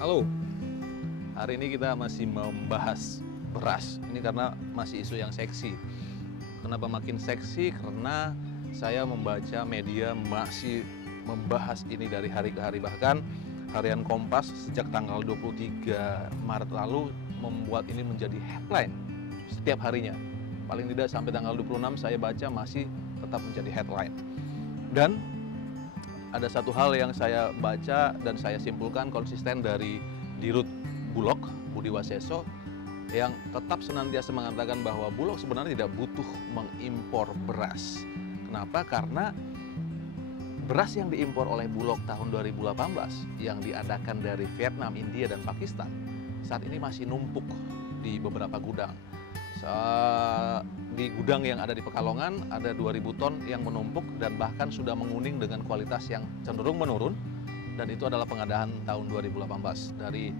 Halo, hari ini kita masih membahas beras. Ini karena masih isu yang seksi. Kenapa makin seksi? Karena saya membaca media masih membahas ini dari hari ke hari. Bahkan harian Kompas sejak tanggal 23 Maret lalu membuat ini menjadi headline setiap harinya. Paling tidak sampai tanggal 26 saya baca masih tetap menjadi headline. Dan ada satu hal yang saya baca dan saya simpulkan konsisten dari Dirut Bulog, Budi Waseso, yang tetap senantiasa mengatakan bahwa Bulog sebenarnya tidak butuh mengimpor beras. Kenapa? Karena beras yang diimpor oleh Bulog tahun 2018 yang diadakan dari Vietnam, India, dan Pakistan saat ini masih numpuk di beberapa gudang. Di gudang yang ada di Pekalongan ada 2.000 ton yang menumpuk dan bahkan sudah menguning dengan kualitas yang cenderung menurun, dan itu adalah pengadaan tahun 2018 dari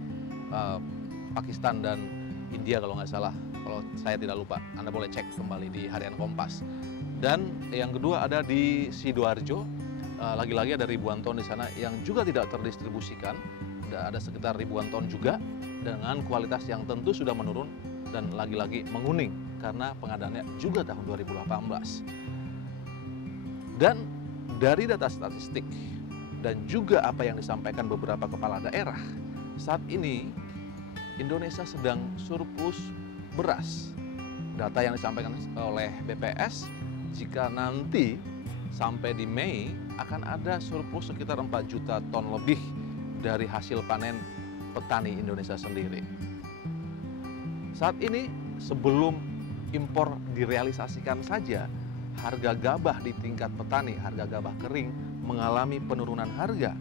Pakistan dan India kalau nggak salah, kalau saya tidak lupa. Anda boleh cek kembali di harian Kompas. Dan yang kedua ada di Sidoarjo, lagi-lagi ada ribuan ton di sana yang juga tidak terdistribusikan, ada sekitar ribuan ton juga dengan kualitas yang tentu sudah menurun dan lagi-lagi menguning karena pengadaannya juga tahun 2018. Dan dari data statistik dan juga apa yang disampaikan beberapa kepala daerah, saat ini Indonesia sedang surplus beras. Data yang disampaikan oleh BPS, jika nanti sampai di Mei akan ada surplus sekitar 4 juta ton lebih dari hasil panen petani Indonesia sendiri. Saat ini sebelum impor direalisasikan saja, harga gabah di tingkat petani, harga gabah kering mengalami penurunan harga.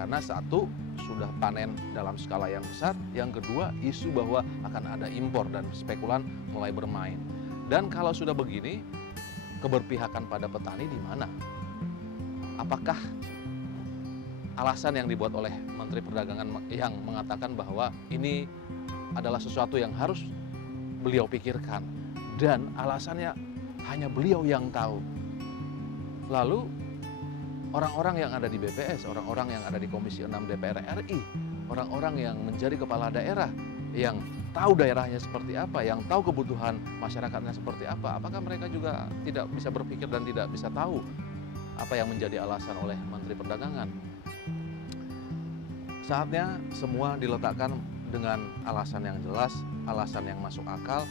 Karena satu, sudah panen dalam skala yang besar. Yang kedua, isu bahwa akan ada impor dan spekulan mulai bermain. Dan kalau sudah begini, keberpihakan pada petani di mana? Apakah alasan yang dibuat oleh Menteri Perdagangan yang mengatakan bahwa ini adalah sesuatu yang harus beliau pikirkan dan alasannya hanya beliau yang tahu? Lalu orang-orang yang ada di BPS, orang-orang yang ada di Komisi 6 DPR RI, orang-orang yang menjadi kepala daerah, yang tahu daerahnya seperti apa, yang tahu kebutuhan masyarakatnya seperti apa, apakah mereka juga tidak bisa berpikir dan tidak bisa tahu apa yang menjadi alasan oleh Menteri Perdagangan? Saatnya semua diletakkan dengan alasan yang jelas, alasan yang masuk akal,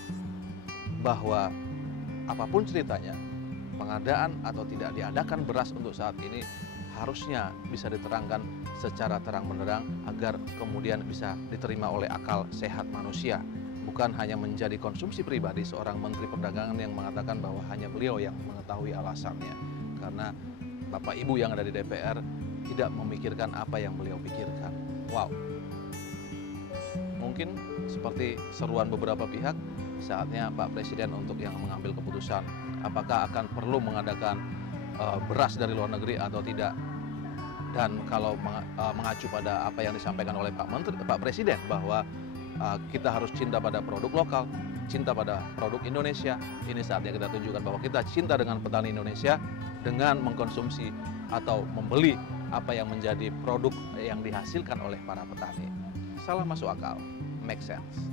bahwa apapun ceritanya, pengadaan atau tidak diadakan beras untuk saat ini harusnya bisa diterangkan secara terang benderang agar kemudian bisa diterima oleh akal sehat manusia. Bukan hanya menjadi konsumsi pribadi seorang Menteri Perdagangan yang mengatakan bahwa hanya beliau yang mengetahui alasannya. Karena Bapak Ibu yang ada di DPR tidak memikirkan apa yang beliau pikirkan. Wow. Mungkin seperti seruan beberapa pihak, saatnya Pak Presiden untuk yang mengambil keputusan apakah akan perlu mengadakan beras dari luar negeri atau tidak. Dan kalau mengacu pada apa yang disampaikan oleh Pak Presiden bahwa kita harus cinta pada produk lokal, cinta pada produk Indonesia, ini saatnya kita tunjukkan bahwa kita cinta dengan petani Indonesia dengan mengkonsumsi atau membeli apa yang menjadi produk yang dihasilkan oleh para petani. Salah masuk akal, make sense.